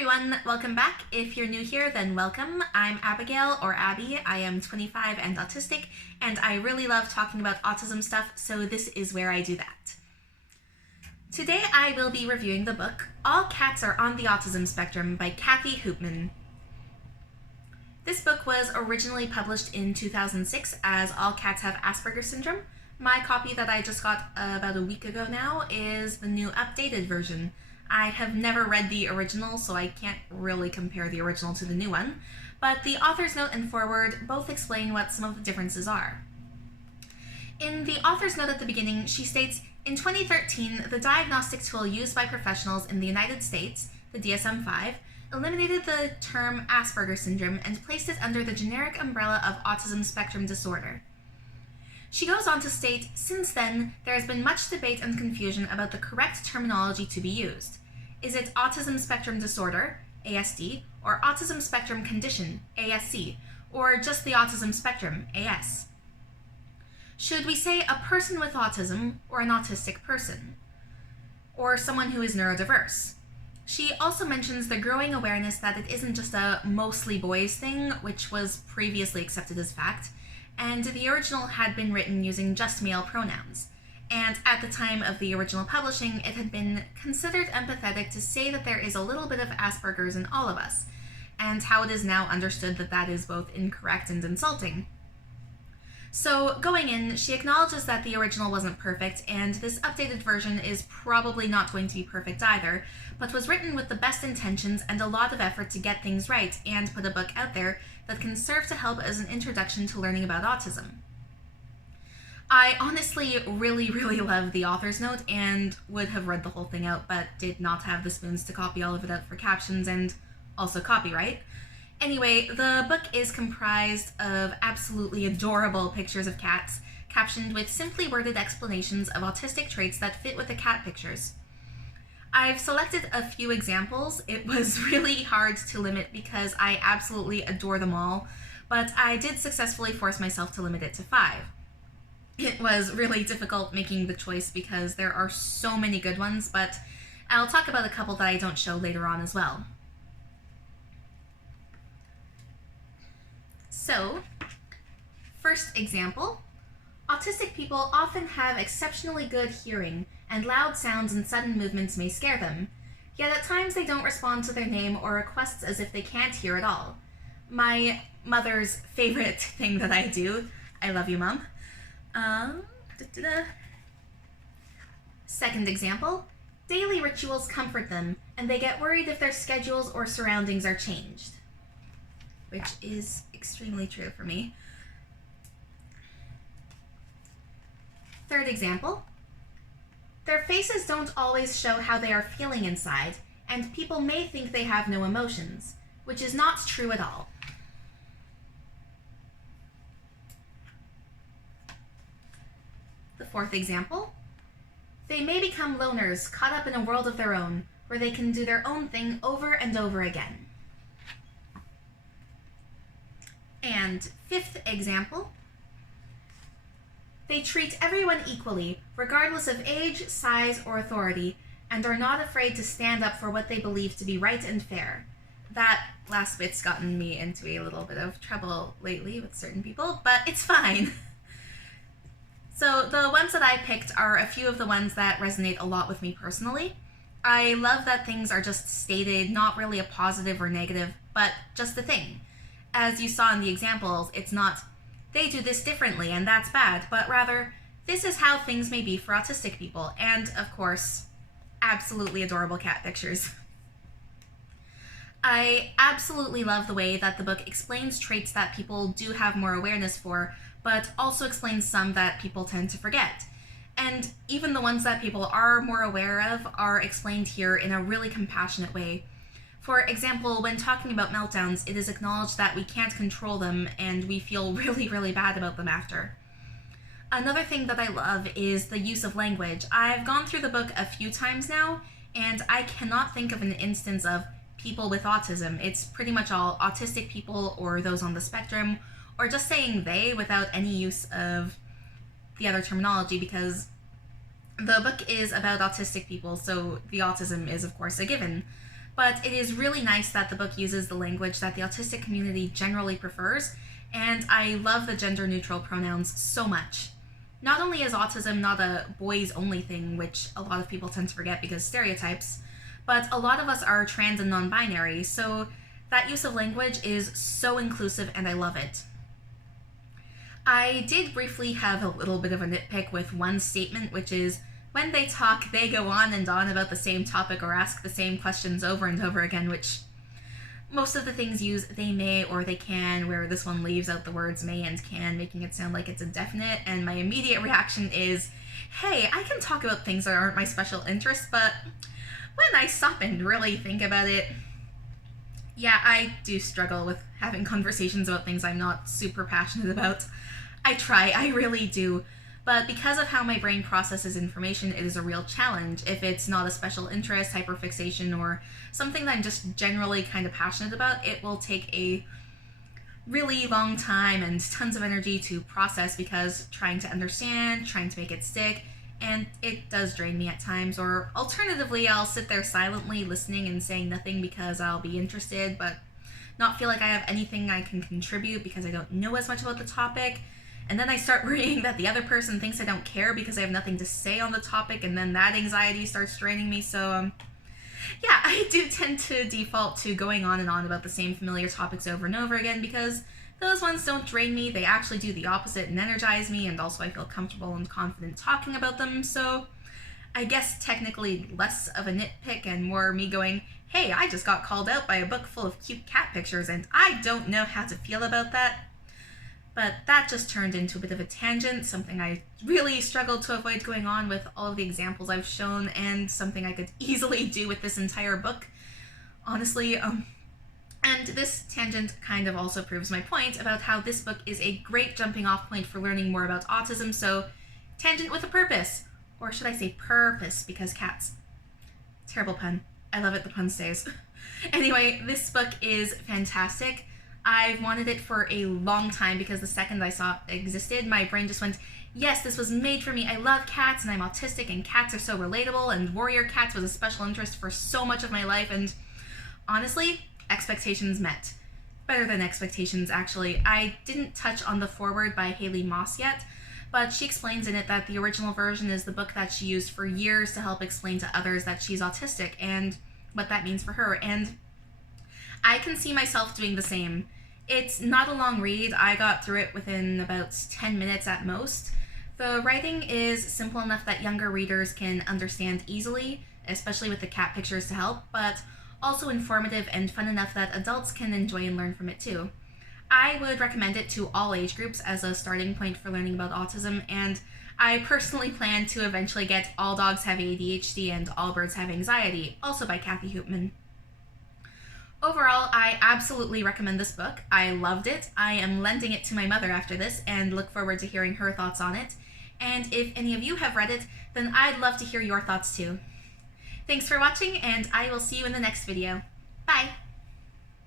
everyone, welcome back. If you're new here, then welcome. I'm Abigail, or Abby. I am 25 and autistic, and I really love talking about autism stuff, so this is where I do that. Today I will be reviewing the book All Cats Are on the Autism Spectrum by Kathy Hoopman. This book was originally published in 2006 as All Cats Have Asperger's Syndrome. My copy that I just got about a week ago now is the new updated version. I have never read the original, so I can't really compare the original to the new one, but the author's note and foreword both explain what some of the differences are. In the author's note at the beginning, she states, in 2013, the diagnostic tool used by professionals in the United States, the DSM-5, eliminated the term Asperger's syndrome and placed it under the generic umbrella of autism spectrum disorder. She goes on to state, since then, there has been much debate and confusion about the correct terminology to be used. Is it autism spectrum disorder, ASD, or autism spectrum condition, ASC, or just the autism spectrum, AS? Should we say a person with autism or an autistic person? Or someone who is neurodiverse? She also mentions the growing awareness that it isn't just a mostly boys thing, which was previously accepted as fact, and the original had been written using just male pronouns. And at the time of the original publishing, it had been considered empathetic to say that there is a little bit of Asperger's in all of us, and how it is now understood that that is both incorrect and insulting. So going in, she acknowledges that the original wasn't perfect, and this updated version is probably not going to be perfect either, but was written with the best intentions and a lot of effort to get things right and put a book out there that can serve to help as an introduction to learning about autism. I honestly really love the author's note and would have read the whole thing out, but did not have the spoons to copy all of it out for captions and also copyright. Anyway, the book is comprised of absolutely adorable pictures of cats, captioned with simply worded explanations of autistic traits that fit with the cat pictures. I've selected a few examples. It was really hard to limit because I absolutely adore them all, but I did successfully force myself to limit it to 5. It was really difficult making the choice because there are so many good ones, but I'll talk about a couple that I don't show later on as well. So, first example, autistic people often have exceptionally good hearing, and loud sounds and sudden movements may scare them. Yet at times they don't respond to their name or requests as if they can't hear at all. My mother's favorite thing that I do, I love you, Mom. Second example, daily rituals comfort them, and they get worried if their schedules or surroundings are changed. Which is extremely true for me. Third example, their faces don't always show how they are feeling inside, and people may think they have no emotions, which is not true at all. The fourth example, they may become loners caught up in a world of their own, where they can do their own thing over and over again. And fifth example, they treat everyone equally, regardless of age, size, or authority, and are not afraid to stand up for what they believe to be right and fair. That last bit's gotten me into a little bit of trouble lately with certain people, but it's fine. So the ones that I picked are a few of the ones that resonate a lot with me personally. I love that things are just stated, not really a positive or negative, but just a thing. As you saw in the examples, it's not, they do this differently and that's bad, but rather, this is how things may be for autistic people, and of course, absolutely adorable cat pictures. I absolutely love the way that the book explains traits that people do have more awareness for, but also explains some that people tend to forget. And even the ones that people are more aware of are explained here in a really compassionate way. For example, when talking about meltdowns, it is acknowledged that we can't control them and we feel really bad about them after. Another thing that I love is the use of language. I've gone through the book a few times now, and I cannot think of an instance of people with autism. It's pretty much all autistic people or those on the spectrum, or just saying they without any use of the other terminology, because the book is about autistic people, so the autism is of course a given. but it is really nice that the book uses the language that the autistic community generally prefers, and I love the gender-neutral pronouns so much. Not only is autism not a boys-only thing, which a lot of people tend to forget because stereotypes, but a lot of us are trans and non-binary, so that use of language is so inclusive and I love it. I did briefly have a little bit of a nitpick with one statement, which is, when they talk, they go on and on about the same topic or ask the same questions over and over again, which most of the things use they may or they can, where this one leaves out the words may and can, making it sound like it's indefinite, and my immediate reaction is, hey, I can talk about things that aren't my special interest, but when I stop and really think about it, yeah, I do struggle with having conversations about things I'm not super passionate about. I try, I really do. But because of how my brain processes information, it is a real challenge. If it's not a special interest, hyperfixation, or something that I'm just generally kind of passionate about, it will take a really long time and tons of energy to process because trying to understand, trying to make it stick, and it does drain me at times. Or alternatively, I'll sit there silently listening and saying nothing because I'll be interested, but not feel like I have anything I can contribute because I don't know as much about the topic. And then I start worrying that the other person thinks I don't care because I have nothing to say on the topic, and then that anxiety starts draining me. So, yeah, I do tend to default to going on and on about the same familiar topics over and over again because those ones don't drain me. They actually do the opposite and energize me, and also I feel comfortable and confident talking about them. So, I guess technically less of a nitpick and more me going, hey, I just got called out by a book full of cute cat pictures, and I don't know how to feel about that. But that just turned into a bit of a tangent, something I really struggled to avoid going on with all of the examples I've shown, and something I could easily do with this entire book, honestly. And this tangent kind of also proves my point about how this book is a great jumping off point for learning more about autism, so tangent with a purpose. Or should I say purpose, because cats. Terrible pun. I love it, the pun stays. Anyway, this book is fantastic. I've wanted it for a long time because the second I saw it existed, my brain just went, yes, this was made for me. I love cats and I'm autistic and cats are so relatable, and warrior cats was a special interest for so much of my life, and honestly, expectations met. Better than expectations, actually. I didn't touch on the foreword by Haley Moss yet, but she explains in it that the original version is the book that she used for years to help explain to others that she's autistic and what that means for her, and I can see myself doing the same. It's not a long read. I got through it within about 10 minutes at most. The writing is simple enough that younger readers can understand easily, especially with the cat pictures to help, but also informative and fun enough that adults can enjoy and learn from it too. I would recommend it to all age groups as a starting point for learning about autism, and I personally plan to eventually get All Dogs Have ADHD and All Birds Have Anxiety, also by Kathy Hoopman. Overall, I absolutely recommend this book. I loved it. I am lending it to my mother after this and look forward to hearing her thoughts on it. And if any of you have read it, then I'd love to hear your thoughts too. Thanks for watching, and I will see you in the next video. Bye!